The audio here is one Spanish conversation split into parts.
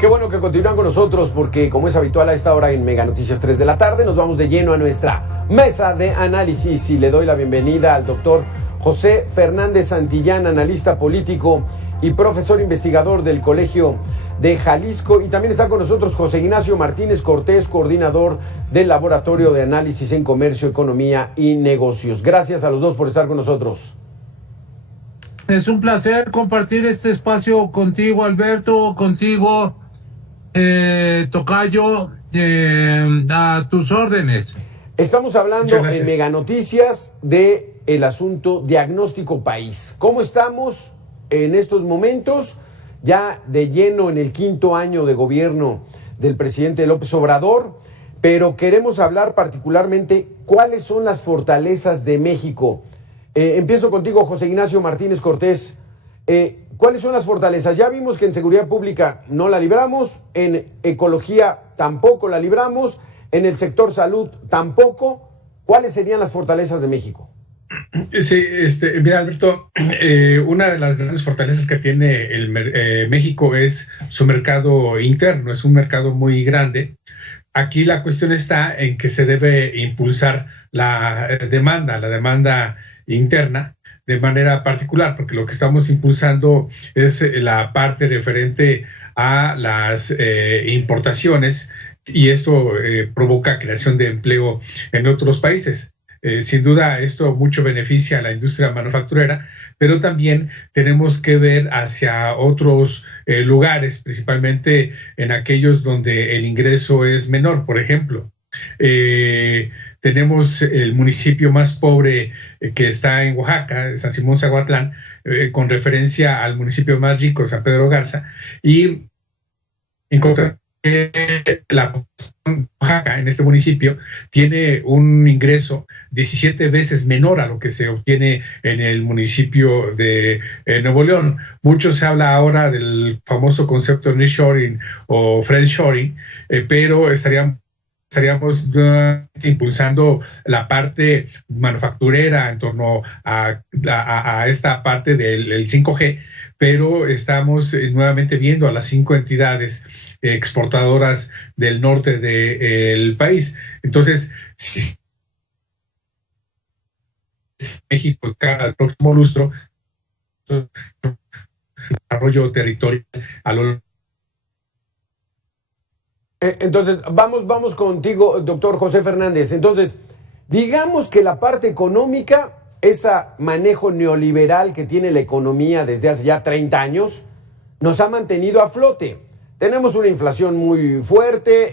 Qué bueno que continúan con nosotros porque, como es habitual a esta hora en Mega Noticias 3 de la tarde, nos vamos de lleno a nuestra mesa de análisis y le doy la bienvenida al doctor José Fernández Santillán, analista político y profesor investigador del Colegio de Jalisco, y también está con nosotros José Ignacio Martínez Cortés, coordinador del Laboratorio de Análisis en Comercio, Economía y Negocios. Gracias a los dos por estar con nosotros. Es un placer compartir este espacio contigo, Alberto, contigo, Tocayo, a tus órdenes. Estamos hablando en Mega Noticias de el asunto diagnóstico país. ¿Cómo estamos en estos momentos? Ya de lleno en el quinto año de gobierno del presidente López Obrador, pero queremos hablar particularmente cuáles son las fortalezas de México. Empiezo contigo, José Ignacio Martínez Cortés. ¿Cuáles son las fortalezas? Ya vimos que en seguridad pública no la libramos, en ecología tampoco la libramos, en el sector salud tampoco. ¿Cuáles serían las fortalezas de México? Sí, mira, Alberto, una de las grandes fortalezas que tiene México es su mercado interno, es un mercado muy grande. Aquí la cuestión está en que se debe impulsar la demanda interna de manera particular, porque lo que estamos impulsando es la parte referente a las importaciones, y esto provoca creación de empleo en otros países. Sin duda esto mucho beneficia a la industria manufacturera, pero también tenemos que ver hacia otros lugares, principalmente en aquellos donde el ingreso es menor. Por ejemplo, tenemos el municipio más pobre que está en Oaxaca, San Simón Zaguatlán, con referencia al municipio más rico, San Pedro Garza, y encontramos que la población de Oaxaca, en este municipio, tiene un ingreso 17 veces menor a lo que se obtiene en el municipio de Nuevo León. Mucho se habla ahora del famoso concepto nearshoring o friendshoring, pero estaríamos impulsando la parte manufacturera en torno a esta parte del 5G, pero estamos nuevamente viendo a las 5 entidades exportadoras del norte del país. Entonces, si México cada el próximo lustro, desarrollo territorial a lo. Entonces, vamos contigo, doctor José Fernández. Entonces, digamos que la parte económica, ese manejo neoliberal que tiene la economía desde hace ya 30 años, nos ha mantenido a flote. Tenemos una inflación muy fuerte,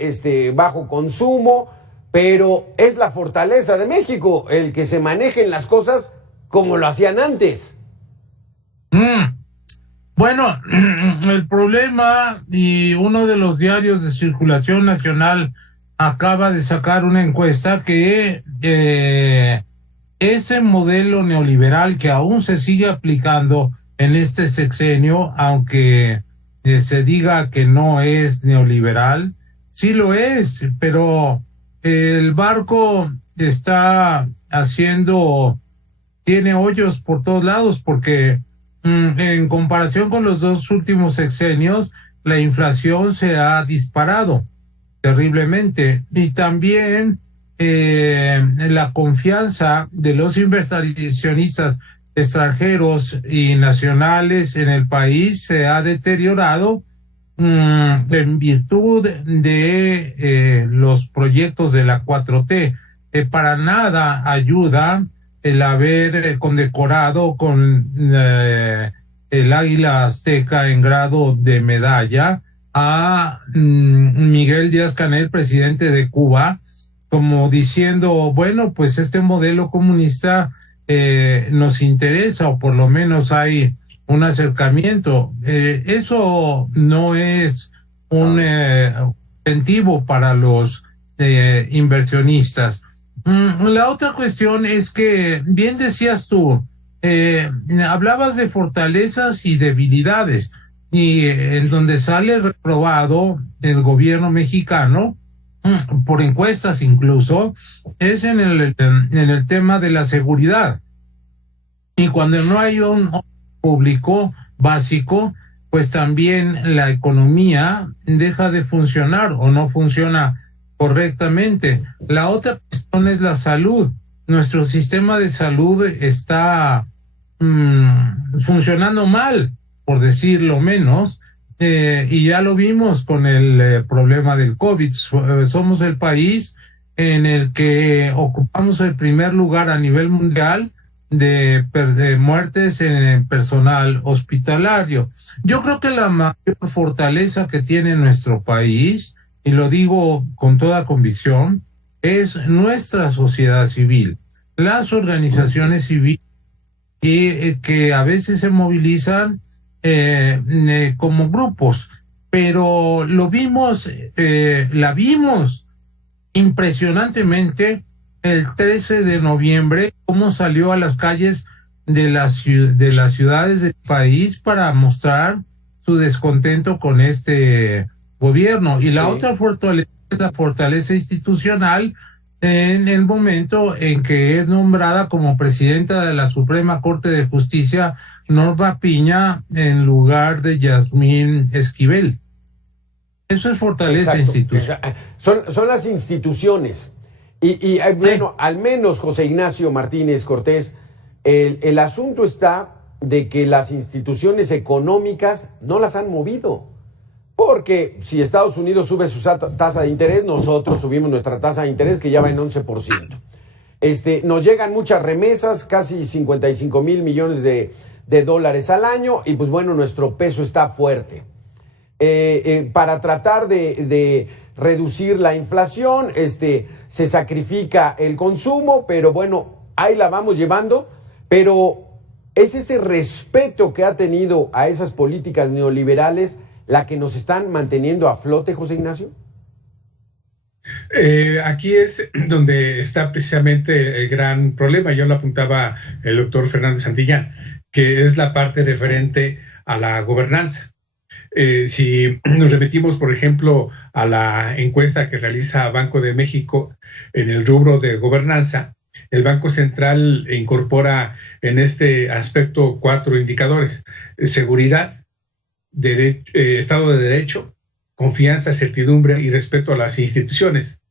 bajo consumo, pero es la fortaleza de México el que se manejen las cosas como lo hacían antes. Bueno, el problema, y uno de los diarios de circulación nacional acaba de sacar una encuesta que ese modelo neoliberal que aún se sigue aplicando en este sexenio, aunque se diga que no es neoliberal, sí lo es, pero el barco está tiene hoyos por todos lados, porque en comparación con los dos últimos sexenios, la inflación se ha disparado terriblemente, y también la confianza de los inversionistas extranjeros y nacionales en el país se ha deteriorado en virtud de los proyectos de la 4T. Para nada ayuda el haber condecorado con el águila azteca en grado de medalla a Miguel Díaz-Canel, presidente de Cuba, como diciendo, bueno, pues este modelo comunista nos interesa, o por lo menos hay un acercamiento. Eso no es un incentivo para los inversionistas. La otra cuestión es que, bien decías tú, hablabas de fortalezas y debilidades, y en donde sale reprobado el gobierno mexicano, por encuestas incluso, es en el tema de la seguridad. Y cuando no hay un público básico, pues también la economía deja de funcionar o no funciona correctamente. La otra cuestión es la salud. Nuestro sistema de salud está funcionando mal, por decirlo menos, y ya lo vimos con el problema del COVID. Somos el país en el que ocupamos el primer lugar a nivel mundial de muertes en el personal hospitalario. Yo creo que la mayor fortaleza que tiene nuestro país, y lo digo con toda convicción, es nuestra sociedad civil, las organizaciones civiles que a veces se movilizan como grupos, pero la vimos impresionantemente el 13 de noviembre, cómo salió a las calles de las ciudades del país para mostrar su descontento con este gobierno. Y la otra fortaleza es la fortaleza institucional en el momento en que es nombrada como presidenta de la Suprema Corte de Justicia Norma Piña en lugar de Yasmín Esquivel. Eso es fortaleza institucional. Son las instituciones. Y bueno, al menos, José Ignacio Martínez Cortés, el asunto está de que las instituciones económicas no las han movido. Porque si Estados Unidos sube su tasa de interés, nosotros subimos nuestra tasa de interés, que ya va en 11%. Nos llegan muchas remesas, casi 55 mil millones de dólares al año, y pues bueno, nuestro peso está fuerte. Para tratar de reducir la inflación, se sacrifica el consumo, pero bueno, ahí la vamos llevando. Pero es ese respeto que ha tenido a esas políticas neoliberales la que nos están manteniendo a flote, José Ignacio. Aquí es donde está precisamente el gran problema. Yo lo apuntaba el doctor Fernández Santillán, que es la parte referente a la gobernanza. Si nos remitimos, por ejemplo, a la encuesta que realiza Banco de México en el rubro de gobernanza, el Banco Central incorpora en este aspecto 4 indicadores: seguridad, Estado de Derecho, confianza, certidumbre y respeto a las instituciones.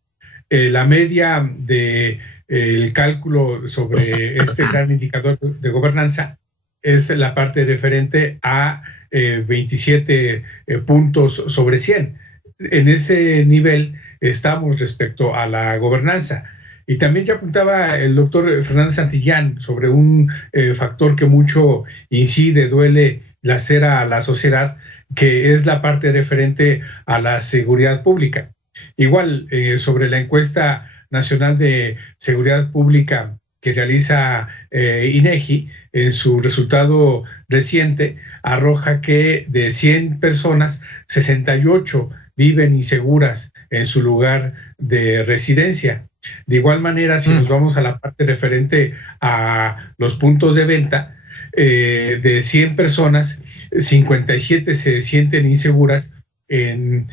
La media del cálculo sobre este gran indicador de gobernanza es la parte referente a 27 puntos sobre 100. En ese nivel estamos respecto a la gobernanza. Y también ya apuntaba el doctor Fernández Santillán sobre un factor que mucho incide, duele, lacera a la sociedad, que es la parte referente a la seguridad pública. Igual, sobre la encuesta nacional de seguridad pública que realiza INEGI, en su resultado reciente, arroja que de 100 personas, 68 viven inseguras en su lugar de residencia. De igual manera, si nos vamos a la parte referente a los puntos de venta, de 100 personas, 57 se sienten inseguras en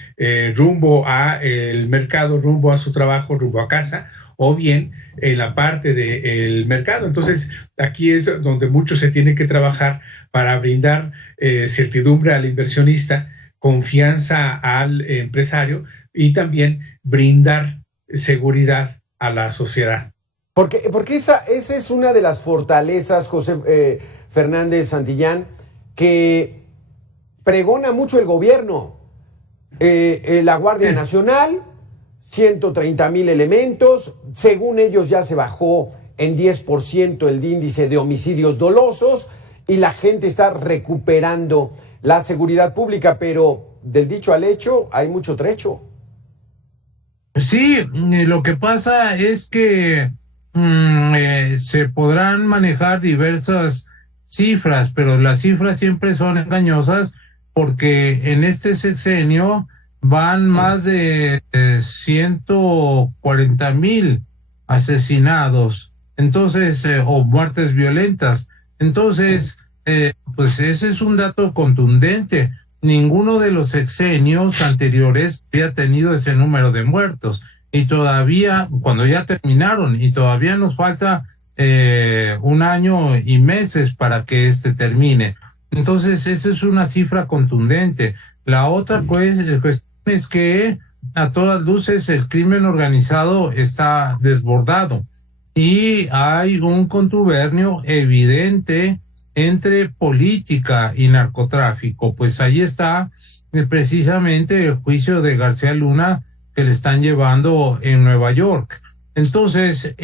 rumbo a el mercado, rumbo a su trabajo, rumbo a casa, o bien en la parte del mercado. Entonces, aquí es donde mucho se tiene que trabajar para brindar certidumbre al inversionista, confianza al empresario y también brindar seguridad a la sociedad. Porque esa es una de las fortalezas, José Fernández Santillán, que pregona mucho el gobierno. La Guardia Nacional, 130,000 elementos, según ellos ya se bajó en 10% el índice de homicidios dolosos y la gente está recuperando la seguridad pública, pero del dicho al hecho hay mucho trecho. Sí, lo que pasa es que se podrán manejar diversas cifras, pero las cifras siempre son engañosas porque en este sexenio van más de 140,000 asesinados, entonces, o muertes violentas. Entonces, pues ese es un dato contundente. Ninguno de los sexenios anteriores había tenido ese número de muertos. Y todavía, cuando ya terminaron, y todavía nos falta 1 año y meses para que termine. Entonces, esa es una cifra contundente. La otra cuestión es que a todas luces el crimen organizado está desbordado y hay un contubernio evidente entre política y narcotráfico. Pues ahí está precisamente el juicio de García Luna que le están llevando en Nueva York. Entonces,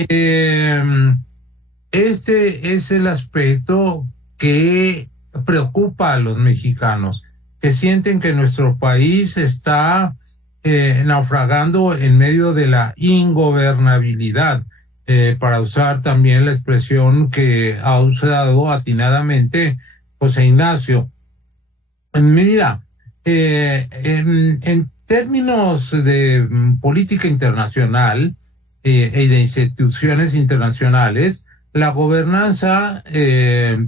este es el aspecto que preocupa a los mexicanos, que sienten que nuestro país está naufragando en medio de la ingobernabilidad, para usar también la expresión que ha usado atinadamente José Ignacio. Mira, en términos de política internacional y de instituciones internacionales, la gobernanza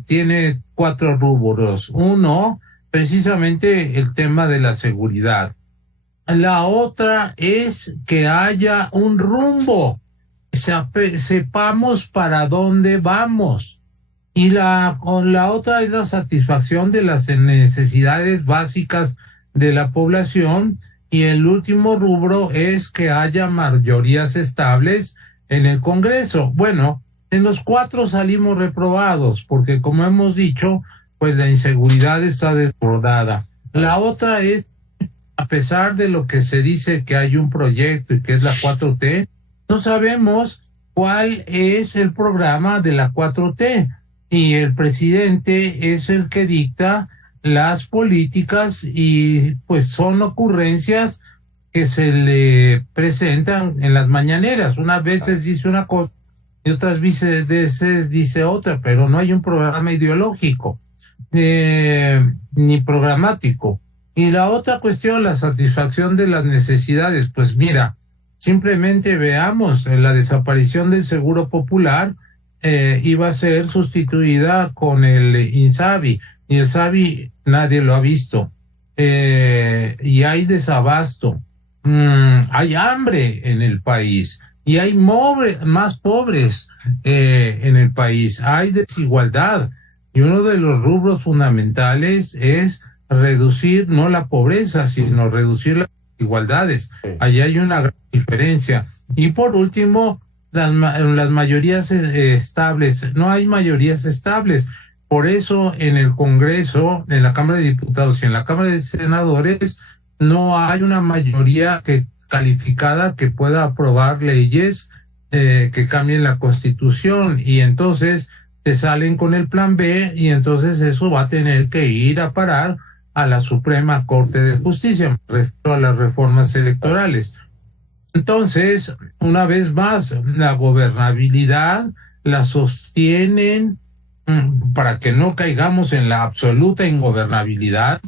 tiene 4 rubros. Uno, precisamente el tema de la seguridad. La otra es que haya un rumbo, sepamos para dónde vamos. Y la otra es la satisfacción de las necesidades básicas de la población. Y el último rubro es que haya mayorías estables en el Congreso. Bueno, en los 4 salimos reprobados, porque como hemos dicho, pues la inseguridad está desbordada. La otra es, a pesar de lo que se dice que hay un proyecto y que es la 4T, no sabemos cuál es el programa de la 4T. Y el presidente es el que dicta las políticas y pues son ocurrencias que se le presentan en las mañaneras. Unas veces dice una cosa y otras veces dice otra, pero no hay un programa ideológico ni programático. Y la otra cuestión, la satisfacción de las necesidades, pues mira, simplemente veamos, la desaparición del Seguro Popular iba a ser sustituida con el INSABI, y el SABI nadie lo ha visto, y hay desabasto, hay hambre en el país, y hay más pobres en el país, hay desigualdad, y uno de los rubros fundamentales es reducir no la pobreza, sino reducir las desigualdades. Allí hay una gran diferencia. Y por último, las mayorías estables. No hay mayorías estables. Por eso en el Congreso, en la Cámara de Diputados y en la Cámara de Senadores, no hay una mayoría calificada que pueda aprobar leyes que cambien la Constitución. Y entonces te salen con el plan B y entonces eso va a tener que ir a parar a la Suprema Corte de Justicia, respecto a las reformas electorales. Entonces, una vez más, la gobernabilidad la sostienen, para que no caigamos en la absoluta ingobernabilidad,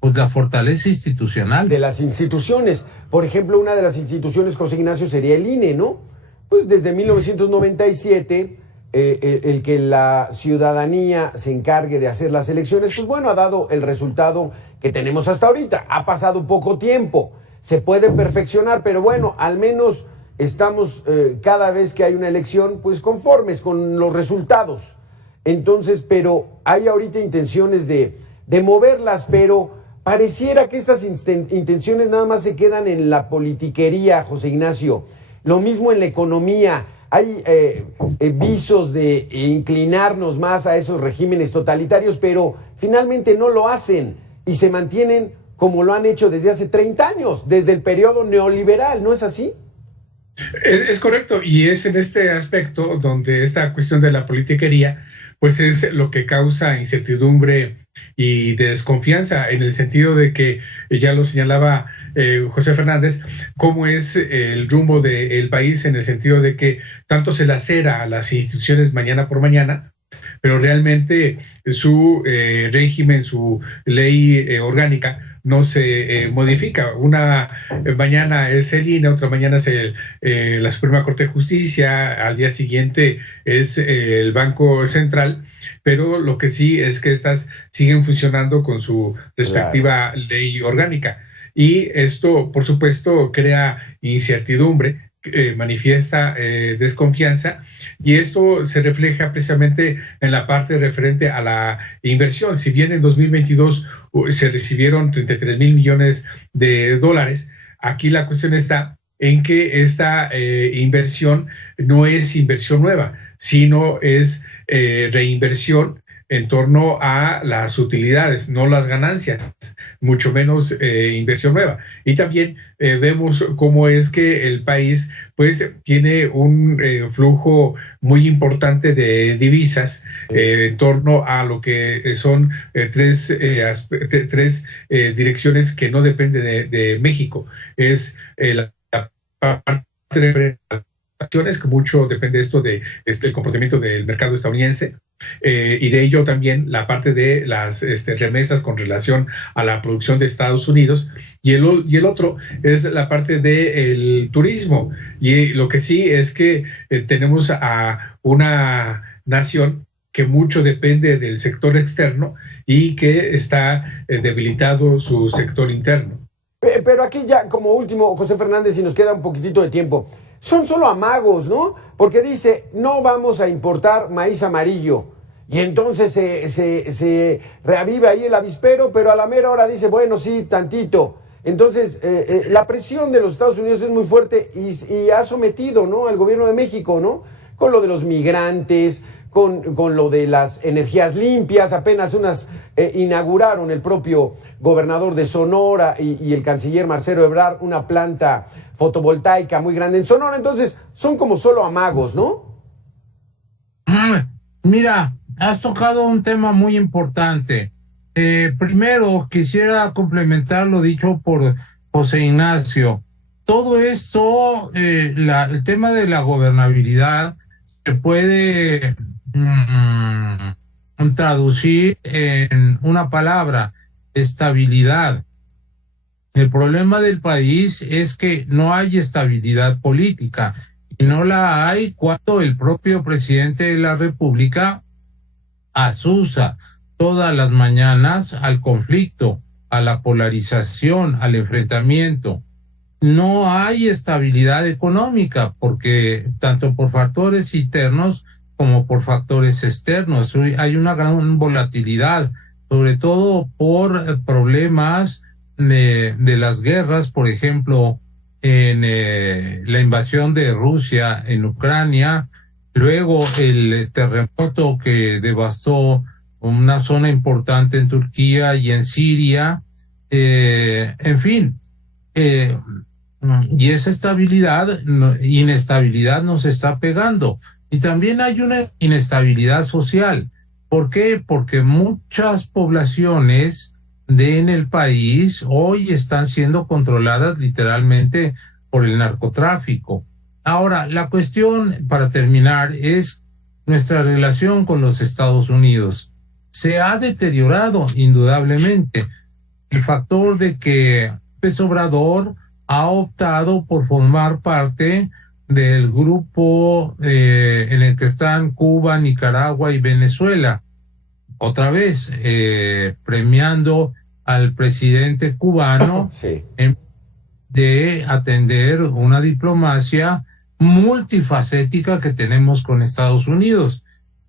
pues la fortaleza institucional. De las instituciones. Por ejemplo, una de las instituciones, José Ignacio, sería el INE, ¿no? Pues desde 1997... el que la ciudadanía se encargue de hacer las elecciones, pues bueno, ha dado el resultado que tenemos hasta ahorita. Ha pasado poco tiempo, se puede perfeccionar, pero bueno, al menos estamos cada vez que hay una elección, pues conformes con los resultados. Entonces, pero hay ahorita intenciones de moverlas, pero pareciera que estas intenciones nada más se quedan en la politiquería, José Ignacio. Lo mismo en la economía. Hay visos de inclinarnos más a esos regímenes totalitarios, pero finalmente no lo hacen y se mantienen como lo han hecho desde hace 30 años, desde el periodo neoliberal, ¿no es así? Es correcto, y es en este aspecto donde esta cuestión de la politiquería, pues es lo que causa incertidumbre y desconfianza, en el sentido de que ya lo señalaba José Fernández, cómo es el rumbo del país, en el sentido de que tanto se lacera a las instituciones mañana por mañana, pero realmente su régimen, su ley orgánica no se modifica. Una mañana es el INE, otra mañana es la Suprema Corte de Justicia, al día siguiente es el Banco Central, pero lo que sí es que estas siguen funcionando con su respectiva ley orgánica. Y esto, por supuesto, crea incertidumbre, manifiesta desconfianza, y esto se refleja precisamente en la parte referente a la inversión. Si bien en 2022 se recibieron 33,000 millones de dólares, aquí la cuestión está en que esta inversión no es inversión nueva, sino es reinversión en torno a las utilidades, no las ganancias, mucho menos inversión nueva. Y también vemos cómo es que el país pues tiene un flujo muy importante de divisas en torno a lo que son tres direcciones que no dependen de México. Es la parte de acciones, que mucho depende esto de el comportamiento del mercado estadounidense, y de ello también la parte de las remesas con relación a la producción de Estados Unidos, y el otro es la parte del turismo. Y lo que sí es que tenemos a una nación que mucho depende del sector externo y que está debilitado su sector interno. Pero aquí ya como último, José Fernández, si nos queda un poquitito de tiempo, son solo amagos, ¿no? Porque dice, no vamos a importar maíz amarillo. Y entonces se reaviva ahí el avispero, pero a la mera hora dice, bueno, sí, tantito. Entonces, la presión de los Estados Unidos es muy fuerte y ha sometido, ¿no?, al gobierno de México, ¿no? Con lo de los migrantes, con lo de las energías limpias. Apenas inauguraron el propio gobernador de Sonora y el canciller Marcelo Ebrard una planta fotovoltaica muy grande en Sonora. Entonces, son como solo amagos, ¿no? Mira, has tocado un tema muy importante. Primero, quisiera complementar lo dicho por José Ignacio. Todo esto, el tema de la gobernabilidad, se puede traducir en una palabra: estabilidad. El problema del país es que no hay estabilidad política, y no la hay cuando el propio presidente de la República asusa todas las mañanas al conflicto, a la polarización, al enfrentamiento. No hay estabilidad económica, porque tanto por factores internos como por factores externos hay una gran volatilidad, sobre todo por problemas de las guerras. Por ejemplo, en la invasión de Rusia en Ucrania, luego el terremoto que devastó una zona importante en Turquía y en Siria, en fin, y esa inestabilidad nos está pegando. Y también hay una inestabilidad social. ¿Por qué? Porque muchas poblaciones en el país hoy están siendo controladas literalmente por el narcotráfico. Ahora, la cuestión, para terminar, es nuestra relación con los Estados Unidos. Se ha deteriorado indudablemente. El factor de que López Obrador ha optado por formar parte del grupo en el que están Cuba, Nicaragua y Venezuela. Otra vez, premiando al presidente cubano sí, de atender una diplomacia multifacética que tenemos con Estados Unidos.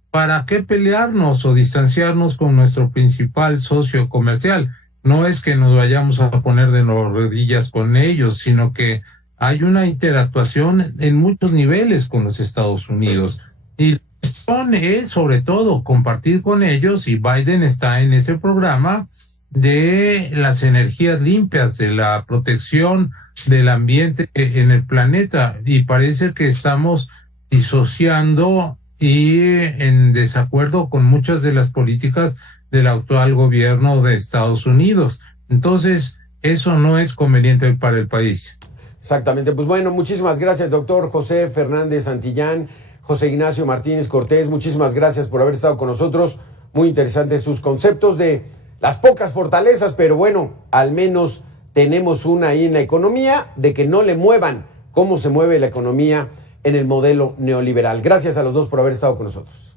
¿Para qué pelearnos o distanciarnos con nuestro principal socio comercial? No es que nos vayamos a poner de rodillas con ellos, sino que hay una interactuación en muchos niveles con los Estados Unidos. Y la cuestión es, sobre todo, compartir con ellos, y Biden está en ese programa, de las energías limpias, de la protección del ambiente en el planeta. Y parece que estamos disociando y en desacuerdo con muchas de las políticas del actual gobierno de Estados Unidos. Entonces, eso no es conveniente para el país. Exactamente. Pues bueno, muchísimas gracias, doctor José Fernández Santillán, José Ignacio Martínez Cortés. Muchísimas gracias por haber estado con nosotros. Muy interesantes sus conceptos de las pocas fortalezas, pero bueno, al menos tenemos una ahí en la economía, de que no le muevan cómo se mueve la economía en el modelo neoliberal. Gracias a los dos por haber estado con nosotros.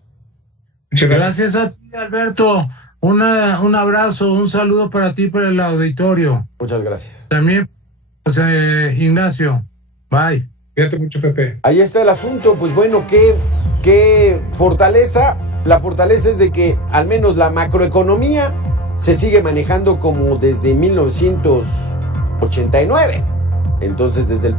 Muchas gracias a ti, Alberto. Un abrazo, un saludo para ti, para el auditorio. Muchas gracias. También, José Ignacio. Bye. Cuídate mucho, Pepe. Ahí está el asunto. Pues bueno, ¿qué fortaleza? La fortaleza es de que al menos la macroeconomía se sigue manejando como desde 1989. Entonces, desde el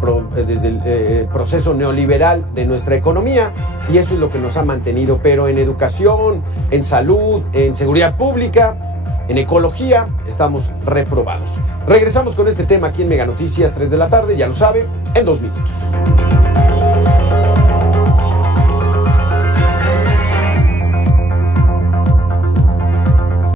proceso neoliberal de nuestra economía, y eso es lo que nos ha mantenido. Pero en educación, en salud, en seguridad pública, en ecología, estamos reprobados. Regresamos con este tema aquí en Mega Noticias, 3 de la tarde, ya lo sabe, en 2 minutos.